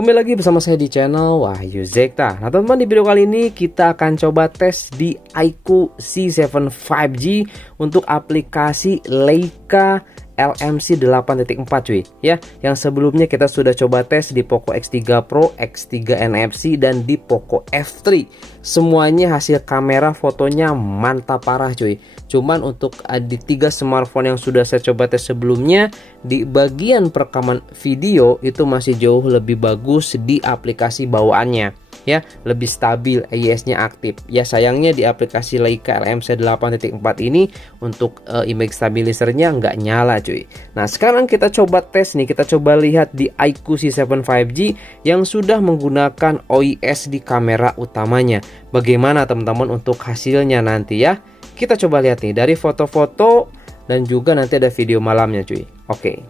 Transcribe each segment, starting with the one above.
Kembali lagi bersama saya di channel Wahyu Zekta. Nah teman-teman, di video kali ini kita akan coba tes di iQOO C7 5G untuk aplikasi Leica LMC 8.4 cuy ya. Yang sebelumnya kita sudah coba tes di Poco X3 Pro, X3 NFC dan di Poco F3. Semuanya hasil kamera fotonya mantap parah cuy. Cuman untuk di 3 smartphone yang sudah saya coba tes sebelumnya, di bagian perekaman video itu masih jauh lebih bagus di aplikasi bawaannya ya, lebih stabil, IIS-nya aktif. Ya sayangnya di aplikasi Leica LMC 8.4 ini untuk image stabilizernya nggak nyala cuy. Nah sekarang kita coba tes nih, kita coba lihat di iQOO C7 5G yang sudah menggunakan OIS di kamera utamanya. Bagaimana teman-teman untuk hasilnya nanti ya. Kita coba lihat nih dari foto-foto dan juga nanti ada video malamnya cuy. Oke.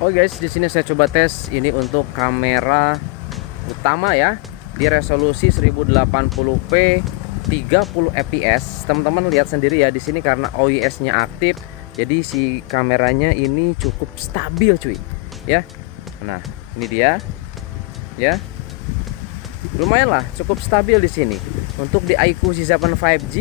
Oke guys, di sini saya coba tes ini untuk kamera utama ya, di resolusi 1080p 30 fps. Teman-teman lihat sendiri ya di sini karena OIS-nya aktif, jadi si kameranya ini cukup stabil cuy ya. Nah, ini dia ya. Lumayan lah, cukup stabil di sini. Untuk di iQOO C7 5G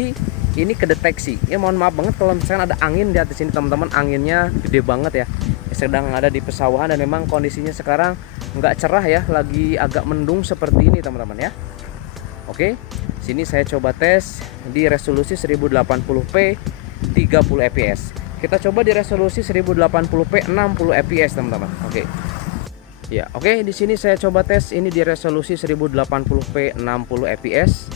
ini kedeteksi. Ya mohon maaf banget kalau misalnya ada angin di atas sini teman-teman, anginnya gede banget ya. Sedang ada di pesawahan dan memang kondisinya sekarang nggak cerah ya, lagi agak mendung seperti ini teman-teman ya. Oke, sini saya coba tes di resolusi 1080p 30 fps. Kita coba di resolusi 1080p 60 fps teman-teman. Oke. Ya, oke, di sini saya coba tes ini di resolusi 1080p 60 fps.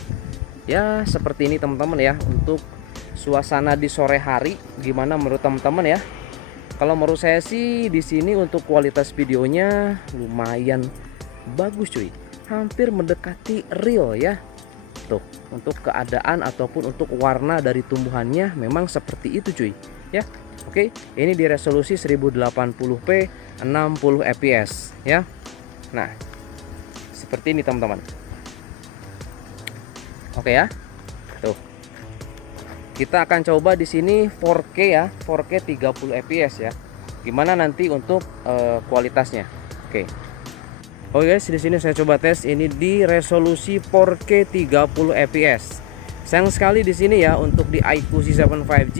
Ya, seperti ini teman-teman ya. Untuk suasana di sore hari gimana menurut teman-teman ya? Kalau menurut saya sih di sini untuk kualitas videonya lumayan bagus cuy. Hampir mendekati real ya. Tuh, untuk keadaan ataupun untuk warna dari tumbuhannya memang seperti itu cuy ya. Oke, ini di resolusi 1080p 60 fps ya. Nah, seperti ini teman-teman. Oke ya. Tuh. Kita akan coba di sini 4K ya, 4K 30 fps ya. Gimana nanti untuk kualitasnya? Oke. Oke guys, di sini saya coba tes ini di resolusi 4K 30 fps. Sayang sekali di sini ya untuk di iQOO C7 5G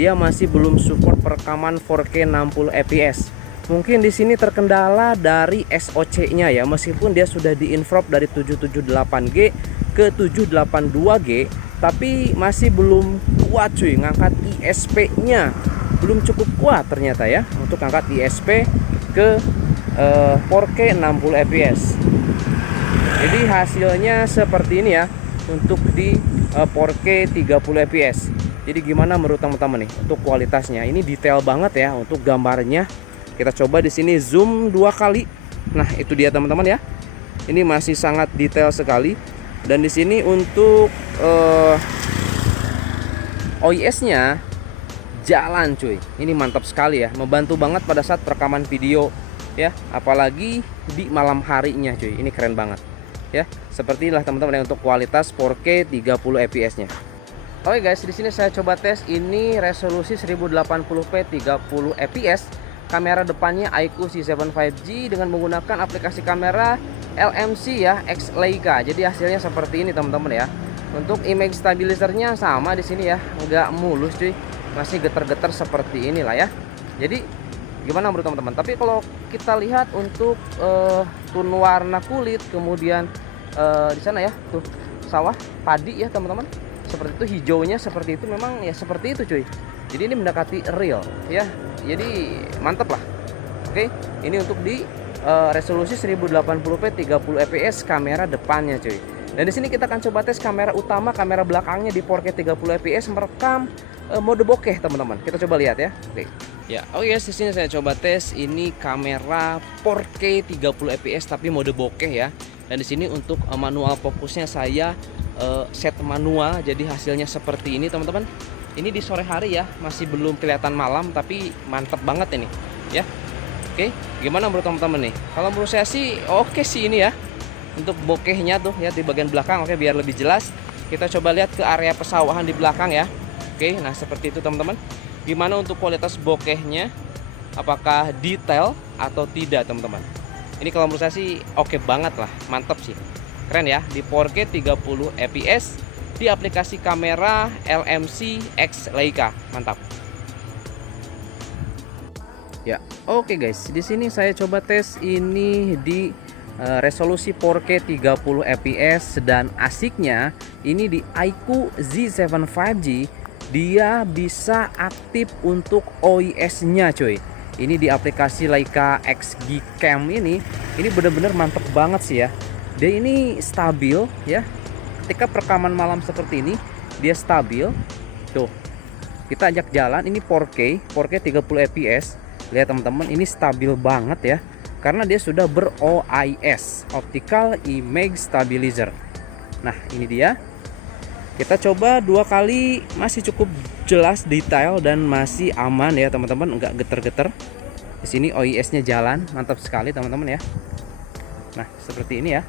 dia masih belum support perekaman 4K 60 fps. Mungkin di sini terkendala dari SoC-nya ya, meskipun dia sudah di-infrop dari 778G ke 782G, tapi masih belum kuat cuy, ngangkat ISP-nya belum cukup kuat ternyata ya untuk angkat ISP ke 4K 60 fps. Jadi hasilnya seperti ini ya untuk di 4K 30 fps. Jadi gimana menurut teman-teman nih untuk kualitasnya? Ini detail banget ya untuk gambarnya. Kita coba di sini zoom 2 kali. Nah, itu dia teman-teman ya. Ini masih sangat detail sekali. Dan di sini untuk OIS-nya jalan cuy. Ini mantap sekali ya, membantu banget pada saat rekaman video ya, apalagi di malam harinya cuy. Ini keren banget ya. Seperti inilah teman-teman untuk kualitas 4K 30 fps-nya. Oke guys, di sini saya coba tes ini resolusi 1080p 30 fps. Kamera depannya iQOO C7 5G dengan menggunakan aplikasi kamera LMC ya, X Leica. Jadi hasilnya seperti ini teman-teman ya. Untuk image stabilizernya sama di sini ya, nggak mulus cuy, masih getar-getar seperti inilah ya. Jadi gimana menurut teman-teman? Tapi kalau kita lihat untuk tone warna kulit, kemudian di sana ya tuh sawah padi ya teman-teman, seperti itu hijaunya seperti itu, memang ya seperti itu cuy. Jadi ini mendekati real ya, jadi mantep lah. Oke, ini untuk di resolusi 1080p 30 fps kamera depannya cuy. Dan di sini kita akan coba tes kamera utama, kamera belakangnya di 4K 30 fps merekam mode bokeh teman-teman. Kita coba lihat ya. Oke. Ya, oke guys, di sini saya coba tes ini kamera 4K 30 fps tapi mode bokeh ya. Dan di sini untuk manual fokusnya saya set manual, jadi hasilnya seperti ini teman-teman. Ini di sore hari ya, masih belum kelihatan malam tapi mantep banget ini ya. Oke, gimana menurut teman-teman nih? Kalau menurut saya sih oke sih ini ya. Untuk bokehnya tuh ya di bagian belakang. Oke, biar lebih jelas kita coba lihat ke area pesawahan di belakang ya. Oke, nah seperti itu teman-teman. Gimana untuk kualitas bokehnya? Apakah detail atau tidak teman-teman? Ini kalau menurut saya sih oke banget lah, mantap sih. Keren ya, di 4K 30 fps di aplikasi kamera LMC X Leica. Mantap. Ya, oke guys. Di sini saya coba tes ini di resolusi 4K 30 fps dan asiknya ini di iQOO Z7 5G dia bisa aktif untuk OIS-nya cuy. Ini di aplikasi Leica X Gcam ini benar-benar mantep banget sih ya. Dia ini stabil ya. Ketika perekaman malam seperti ini dia stabil. Tuh. Kita ajak jalan ini 4K 30 fps. Lihat teman-teman, ini stabil banget ya. Karena dia sudah ber-OIS, Optical Image Stabilizer. Nah, ini dia. Kita coba 2 kali, masih cukup jelas detail dan masih aman ya teman-teman, enggak geter-geter. Di sini OIS-nya jalan, mantap sekali teman-teman ya. Nah, seperti ini ya.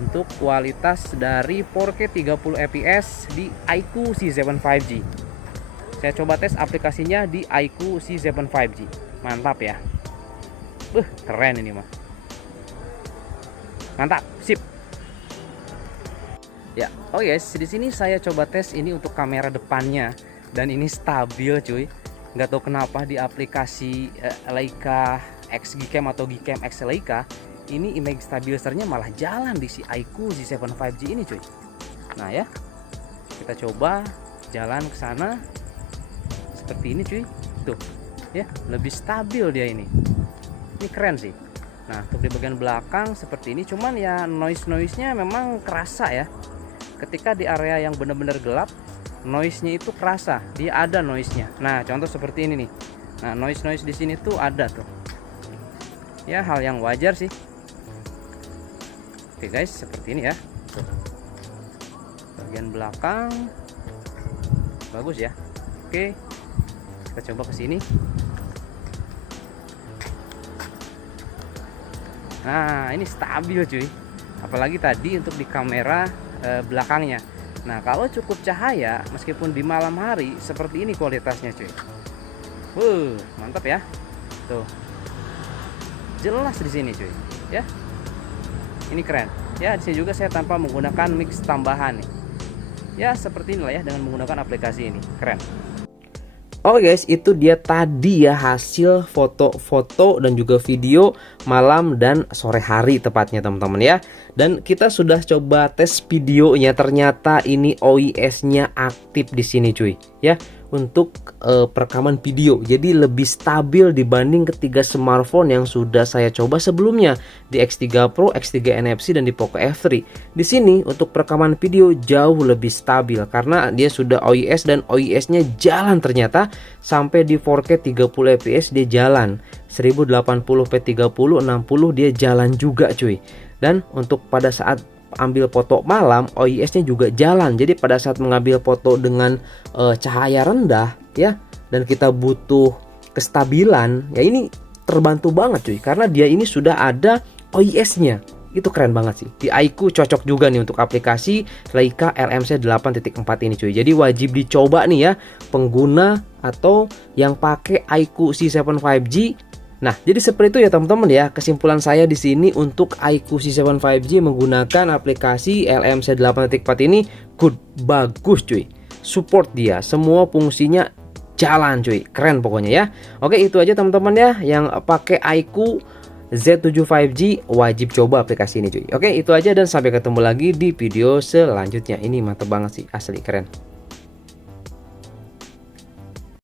Untuk kualitas dari 4K 30 fps di iQOO C7 5G. Saya coba tes aplikasinya di iQOO C7 5G. Mantap ya. Keren ini mah. Mantap, sip. Ya, oh yes, di sini saya coba tes ini untuk kamera depannya dan ini stabil cuy. Nggak tahu kenapa di aplikasi Leica X Gcam atau Gcam X Leica ini image stabilizernya malah jalan di si iQOO Z7 5G ini cuy. Nah ya, kita coba jalan ke sana seperti ini cuy. Tuh, ya lebih stabil dia ini. Ini keren sih. Nah, untuk di bagian belakang seperti ini, cuman ya noise-nya memang kerasa ya. Ketika di area yang benar-benar gelap, noise-nya itu kerasa. Dia ada noise-nya. Nah, contoh seperti ini nih. Nah, noise di sini tuh ada tuh. Ya, hal yang wajar sih. Oke guys, seperti ini ya. Tuh. Bagian belakang bagus ya. Oke. Kita coba ke sini. Nah, ini stabil cuy. Apalagi tadi untuk di kamera belakangnya. Nah, kalau cukup cahaya meskipun di malam hari seperti ini kualitasnya cuy. Mantap ya. Tuh. Jelas di sini cuy, ya. Ini keren. Ya, di sini juga saya tanpa menggunakan mix tambahan nih. Ya, seperti inilah ya dengan menggunakan aplikasi ini. Keren. Oke guys, itu dia tadi ya hasil foto-foto dan juga video malam dan sore hari tepatnya teman-teman ya. Dan kita sudah coba tes videonya, ternyata ini OIS-nya aktif di sini cuy. Ya, untuk perekaman video. Jadi lebih stabil dibanding ketiga smartphone yang sudah saya coba sebelumnya di X3 Pro, X3 NFC dan di Poco F3. Di sini untuk perekaman video jauh lebih stabil karena dia sudah OIS dan OIS-nya jalan ternyata sampai di 4K 30 fps dia jalan. 1080p 30 60 dia jalan juga cuy. Dan untuk pada saat ambil foto malam OIS-nya juga jalan. Jadi pada saat mengambil foto dengan cahaya rendah ya dan kita butuh kestabilan ya, ini terbantu banget cuy karena dia ini sudah ada OIS-nya. Itu keren banget sih. Di iQOO cocok juga nih untuk aplikasi Leica LMC 8.4 ini cuy. Jadi wajib dicoba nih ya pengguna atau yang pakai iQOO C7 5G. Nah, jadi seperti itu ya teman-teman ya. Kesimpulan saya di sini untuk iQOO C7 5G menggunakan aplikasi LMC 8.4 ini good, bagus cuy. Support dia, semua fungsinya jalan cuy. Keren pokoknya ya. Oke, itu aja teman-teman ya yang pakai iQOO Z7 5G wajib coba aplikasi ini cuy. Oke, itu aja dan sampai ketemu lagi di video selanjutnya. Ini mantap banget sih, asli keren.